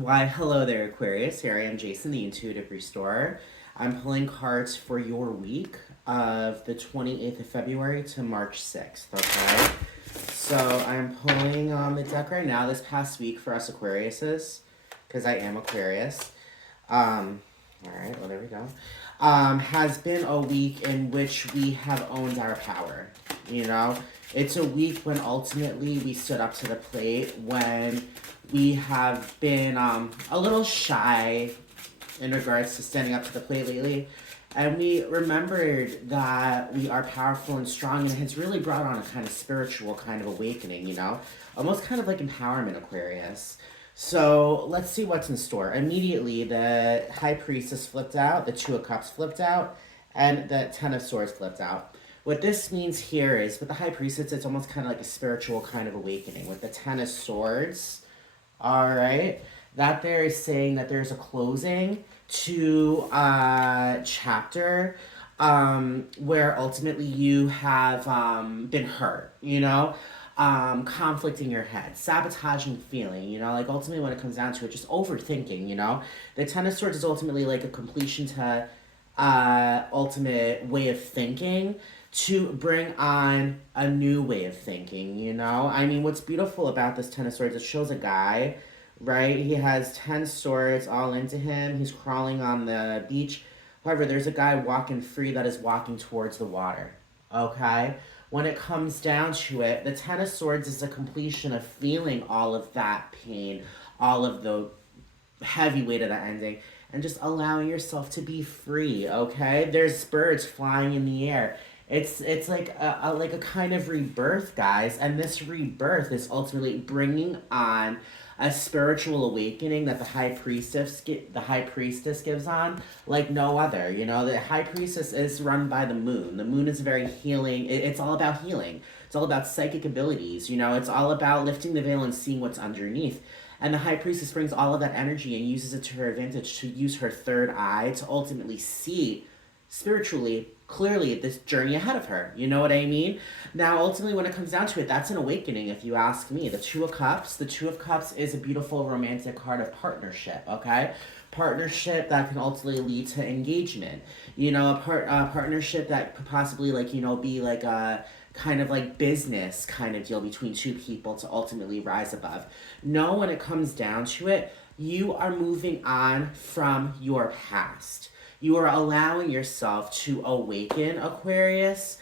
Why, hello there, Aquarius. Here I am, Jason, the Intuitive Restorer. I'm pulling cards for your week of the 28th of February to March 6th, okay? So I'm pulling the deck right now this past week for us Aquariuses, because I am Aquarius. Alright, well, there we go. Has been a week in which we have owned our power, you know? It's a week when ultimately we stood up to the plate, when we have been a little shy in regards to standing up to the plate lately. And we remembered that we are powerful and strong, and it has really brought on a kind of spiritual kind of awakening, you know? Almost kind of like empowerment, Aquarius. So let's see what's in store. Immediately, the High Priestess flipped out, the Two of Cups flipped out, and the Ten of Swords flipped out. What this means here is, with the High Priestess, it's almost kind of like a spiritual kind of awakening. With the Ten of Swords, all right, that there is saying that there's a closing to a chapter where ultimately you have been hurt, you know? Conflict in your head, sabotaging feeling, you know, like ultimately when it comes down to it, just overthinking, you know? The Ten of Swords is ultimately like a completion to ultimate way of thinking to bring on a new way of thinking, you know? I mean, what's beautiful about this Ten of Swords, it shows a guy, right? He has 10 swords all into him. He's crawling on the beach. However, there's a guy walking free that is walking towards the water, okay? When it comes down to it, the Ten of Swords is a completion of feeling all of that pain, all of the heavy weight of that ending, and just allowing yourself to be free, okay? There's birds flying in the air. It's like a kind of rebirth, guys, and this rebirth is ultimately bringing on a spiritual awakening that the high priestess gives on like no other. You know, the high priestess is run by the moon. The moon is very healing. It's all about healing. It's all about psychic abilities. You know, it's all about lifting the veil and seeing what's underneath. And the high priestess brings all of that energy and uses it to her advantage to use her third eye to ultimately see spiritually clearly this journey ahead of her. You know what I mean? Now, ultimately, when it comes down to it, that's an awakening, if you ask me. The Two of Cups. The Two of Cups is a beautiful romantic card of partnership, okay? Partnership that can ultimately lead to engagement. You know, a partnership that could possibly, like, you know, be like a kind of like business kind of deal between two people to ultimately rise above. No, when it comes down to it, you are moving on from your past. You are allowing yourself to awaken, Aquarius,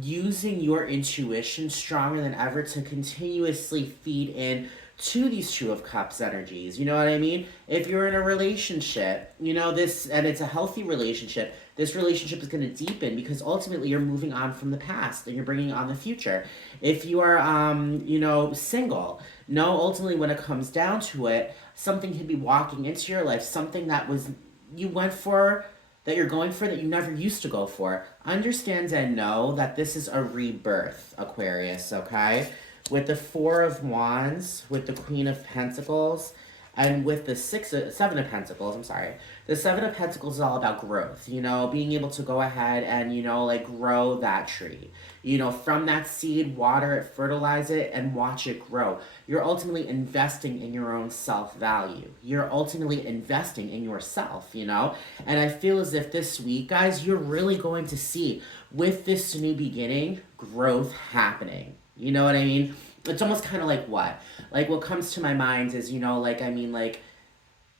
using your intuition stronger than ever to continuously feed in to these Two of Cups energies. You know what I mean? If you're in a relationship, you know, this, and it's a healthy relationship, this relationship is going to deepen because ultimately you're moving on from the past and you're bringing on the future. If you are, you know, single, no, ultimately when it comes down to it, something could be walking into your life, something that was, you went for, that you're going for that you never used to go for. Understand and know that this is a rebirth, Aquarius, okay? With the Four of Wands, with the Queen of Pentacles, and with the Seven of Pentacles, I'm sorry. The Seven of Pentacles is all about growth, you know, being able to go ahead and, you know, like grow that tree. You know, from that seed, water it, fertilize it, and watch it grow. You're ultimately investing in your own self-value. You're ultimately investing in yourself, you know? And I feel as if this week, guys, you're really going to see, with this new beginning, growth happening. You know what I mean? It's almost kind of like what? Like what comes to my mind is, you know, like, I mean, like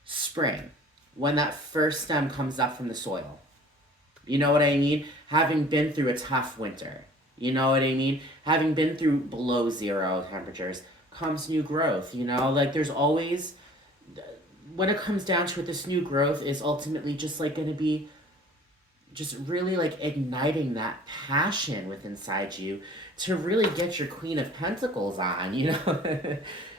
spring, when that first stem comes up from the soil. You know what I mean? Having been through a tough winter. You know what I mean? Having been through below zero temperatures comes new growth, you know? Like there's always, when it comes down to it, this new growth is ultimately just like going to be just really like igniting that passion within inside you to really get your Queen of Pentacles on, you know?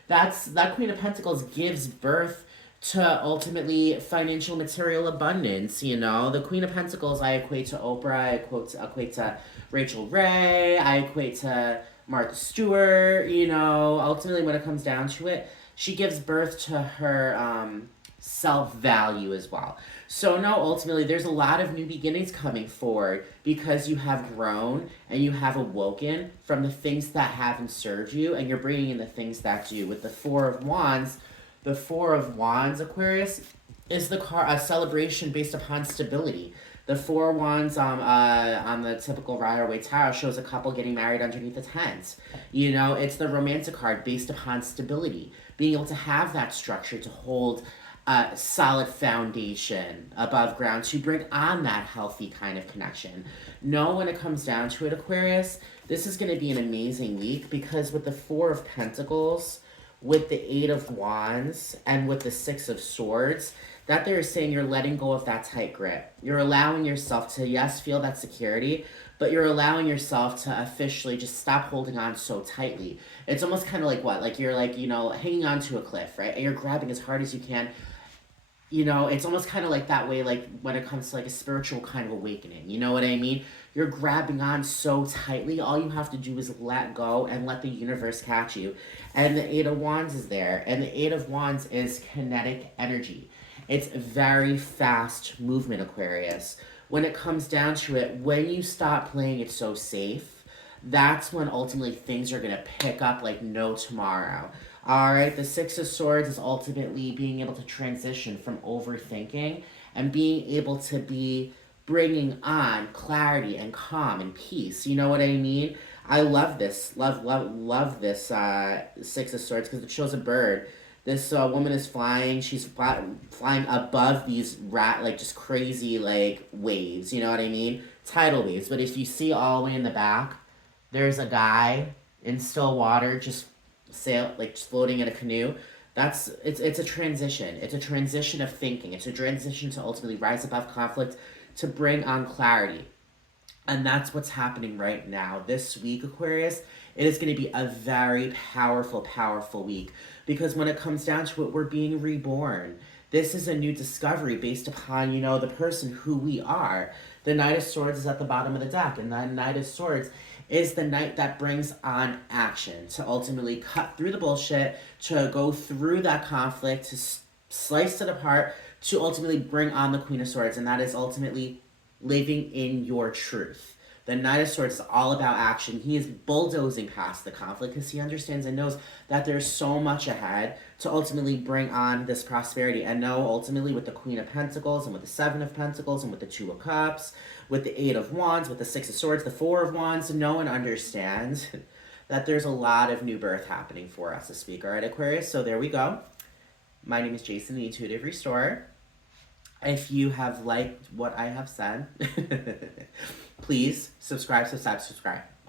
That Queen of Pentacles gives birth to ultimately financial material abundance, you know? The Queen of Pentacles I equate to Oprah, equate to Rachel Ray, I equate to Martha Stewart, you know? Ultimately when it comes down to it, she gives birth to her self-value as well. So no, ultimately, there's a lot of new beginnings coming forward because you have grown and you have awoken from the things that haven't served you, and you're bringing in the things that do. With the Four of Wands, The Four of Wands, Aquarius, is the a celebration based upon stability. The Four of Wands on the typical Rider-Waite Tarot shows a couple getting married underneath a tent. You know, it's the romantic card based upon stability. Being able to have that structure to hold a solid foundation above ground to bring on that healthy kind of connection. Know when it comes down to it, Aquarius, this is going to be an amazing week because with the Four of Pentacles, with the Eight of Wands, and with the Six of Swords, that they're saying you're letting go of that tight grip. You're allowing yourself to, yes, feel that security, but you're allowing yourself to officially just stop holding on so tightly. It's almost kind of like what? Like you're like, you know, hanging onto a cliff, right? And you're grabbing as hard as you can. You know, it's almost kind of like that way, like when it comes to like a spiritual kind of awakening. You know what I mean? You're grabbing on so tightly. All you have to do is let go and let the universe catch you. And the Eight of Wands is there. And the Eight of Wands is kinetic energy. It's very fast movement, Aquarius. When it comes down to it, when you stop playing it so safe, that's when ultimately things are going to pick up like no tomorrow. All right, the Six of Swords is ultimately being able to transition from overthinking and being able to be bringing on clarity and calm and peace. You know what I mean? I love this. Love this Six of Swords because it shows a bird. This woman is flying. She's flying above these like just crazy like waves. You know what I mean? Tidal waves. But if you see all the way in the back, there's a guy in still water just just floating in a canoe. It's a transition. It's a transition of thinking. It's a transition to ultimately rise above conflict to bring on clarity. And that's what's happening right now. This week, Aquarius, it is going to be a very powerful, powerful week. Because when it comes down to it, we're being reborn. This is a new discovery based upon, you know, the person who we are. The Knight of Swords is at the bottom of the deck. And the Knight of Swords is the knight that brings on action to ultimately cut through the bullshit, to go through that conflict, to slice it apart, to ultimately bring on the Queen of Swords. And that is ultimately living in your truth. The Knight of Swords is all about action. He is bulldozing past the conflict because he understands and knows that there's so much ahead to ultimately bring on this prosperity. And know ultimately with the Queen of Pentacles and with the Seven of Pentacles and with the Two of Cups, with the Eight of Wands, with the Six of Swords, the Four of Wands, know and understand that there's a lot of new birth happening for us this week. All right, Aquarius? So there we go. My name is Jason, the Intuitive Restorer. If you have liked what I have said, please subscribe.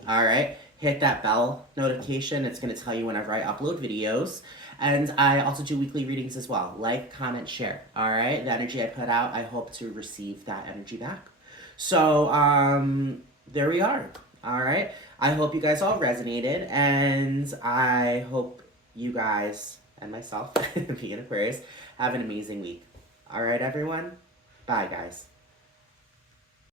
All right? Hit that bell notification. It's going to tell you whenever I upload videos. And I also do weekly readings as well. Like, comment, share. All right? The energy I put out, I hope to receive that energy back. So, there we are. All right? I hope you guys all resonated. And I hope you guys and myself, being Aquarius, have an amazing week. All right, everyone? Bye, guys.